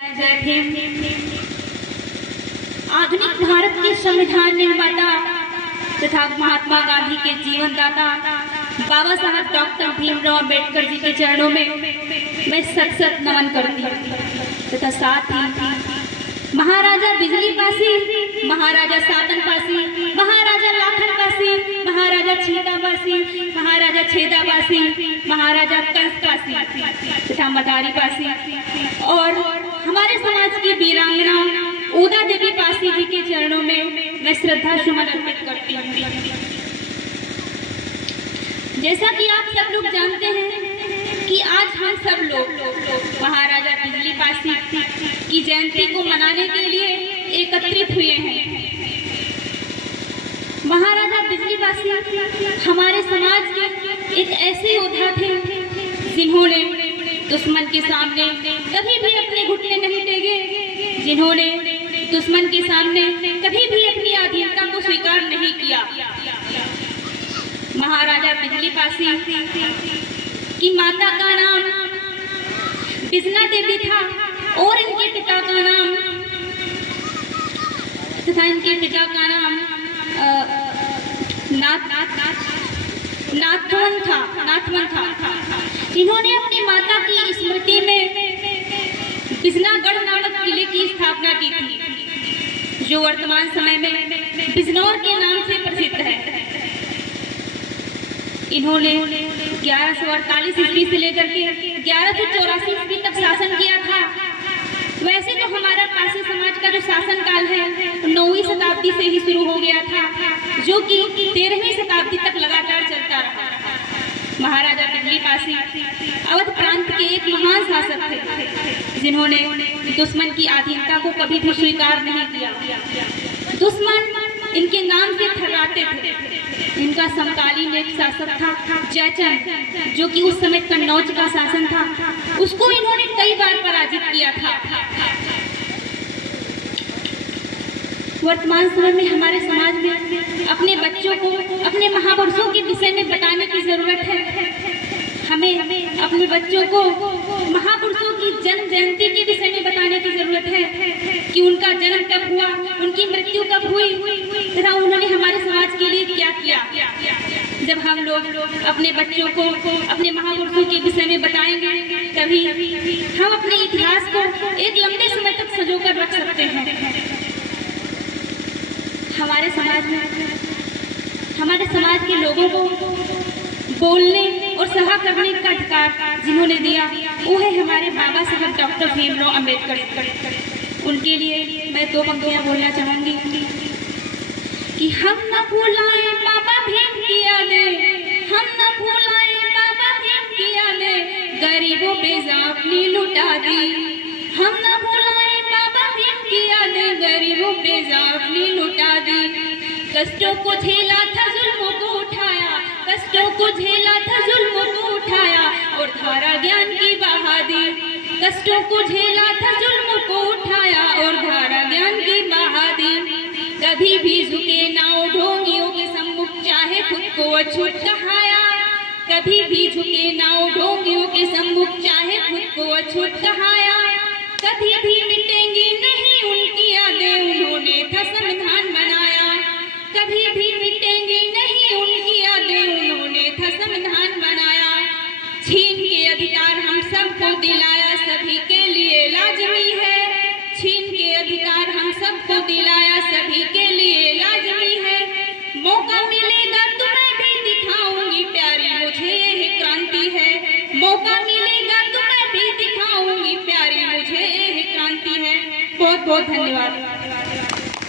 जय भीम। आधुनिक भारत के संविधान निर्माता तथा महात्मा गांधी के जीवन दाता बाबा साहब डॉक्टर भीमराव अंबेडकर जी के चरणों में मैं सत सत नमन करती हूँ तथा साथ ही महाराजा बिजली पासी, महाराजा सातन पासी, महाराजा लाखन पासी, महाराजा छीदा पासी, महाराजा छेदा पासी, महाराजा कंस पासी तथा मदारी पासी और हमारे समाज की वीरांगना उदा देवी पासी जी के चरणों में मैं श्रद्धा सुमन अर्पित करती हूँ। जैसा कि आप सब लोग जानते हैं कि आज हम सब लोग महाराजा बिजली पासी की जयंती को मनाने के लिए एकत्रित हुए हैं। महाराजा बिजली पासी हमारे समाज के एक ऐसे योद्धा थे जिन्होंने दुश्मन के सामने कभी भी अपने घुटने नहीं टेके, जिन्होंने दुश्मन के सामने कभी भी अपनी अधीनता को स्वीकार नहीं किया। महाराजा बिजली पासी की माता का नाम बिजना देवी था और इनके पिता का नाम नाथवन था। इन्होंने अपनी माता की स्मृति में बिजनागढ़ नामक किले की स्थापना की थी, जो वर्तमान समय में बिजनौर के नाम से प्रसिद्ध है। इन्होंने 1148 ईस्वी से लेकर के 1184 ईस्वी तक शासन किया था। वैसे तो हमारा पासी समाज का जो शासन काल है 9वीं शताब्दी से ही शुरू हो गया था, जो कि 13वीं शताब्दी तक लगातार चलता रहा। महाराजा बिजली पासी अवध प्रांत के एक महान शासक थे, जिन्होंने दुश्मन की अधीनता को कभी भी स्वीकार नहीं किया। दुश्मन इनके नाम से थर्राते थे। इनका समकालीन एक शासक था जयचंद, जो कि उस समय कन्नौज का शासन था। उसको इन्होंने कई बार पराजित किया था। वर्तमान समय में हमारे समाज में अपने बच्चों को अपने महापुरुषों के विषय में बताने की जरूरत है। हमें अपने बच्चों को महापुरुषों की जन्म जयंती के विषय में बताने की जरूरत है कि उनका जन्म कब हुआ, उनकी मृत्यु कब हुई तथा उन्होंने हमारे समाज के लिए क्या किया। जब हम लोग अपने बच्चों को अपने महापुरुषों के विषय में बताएंगे, तभी हम अपने इतिहास को एक लंबे समय तक संजोकर रख सकते हैं। हमारे समाज के लोगों को बोलने और सभा करने का अधिकार जिन्होंने दिया, वो है हमारे बाबा साहब डॉक्टर भीमराव अंबेडकर। उनके लिए मैं 2 पंक्तियां बोलना चाहूंगी कि हम न भूलाए बाबा भीम की यादें, हम न भूलाए बाबा भीम की यादें, गरीबों पे अपनी लुटा दी। हम न भूलाए बाबा भीम की यादें, गरीबों पे अपनी लुटा दी। कष्टों को झेला था, जुल्मों को उठाया, कष्टों को झेला था, जुल्मों को उठाया और धारा ज्ञान की बहा दी। कष्टों को झेला था, जुल्मों को उठाया और धारा ज्ञान की बहा दी। कभी भी झुके ना ढोंगियों के सम्मुख, चाहे खुद को अछूत कहाया। कभी भी झुके ना ढोंगियों के सम्मुख, चाहे खुद को अछूत कहाया। कभी भी मिटेंगी नहीं उनकी यादें, उन्होंने था संविधान बनाया। कभी भी मिटेंगी नहीं उनकी यादें, उन्होंने था संविधान बनाया। छीन के अधिकार हम सबको दिलाया, सभी के लिए लाजमी है। छीन के अधिकार हम सबको दिलाया, सभी के लिए लाजमी है। मौका मिलेगा तो मैं भी दिखाऊंगी प्यारी मुझे यह क्रांति है। मौका मिलेगा तो मैं भी दिखाऊंगी प्यारी मुझे यह क्रांति है। बहुत बहुत धन्यवाद।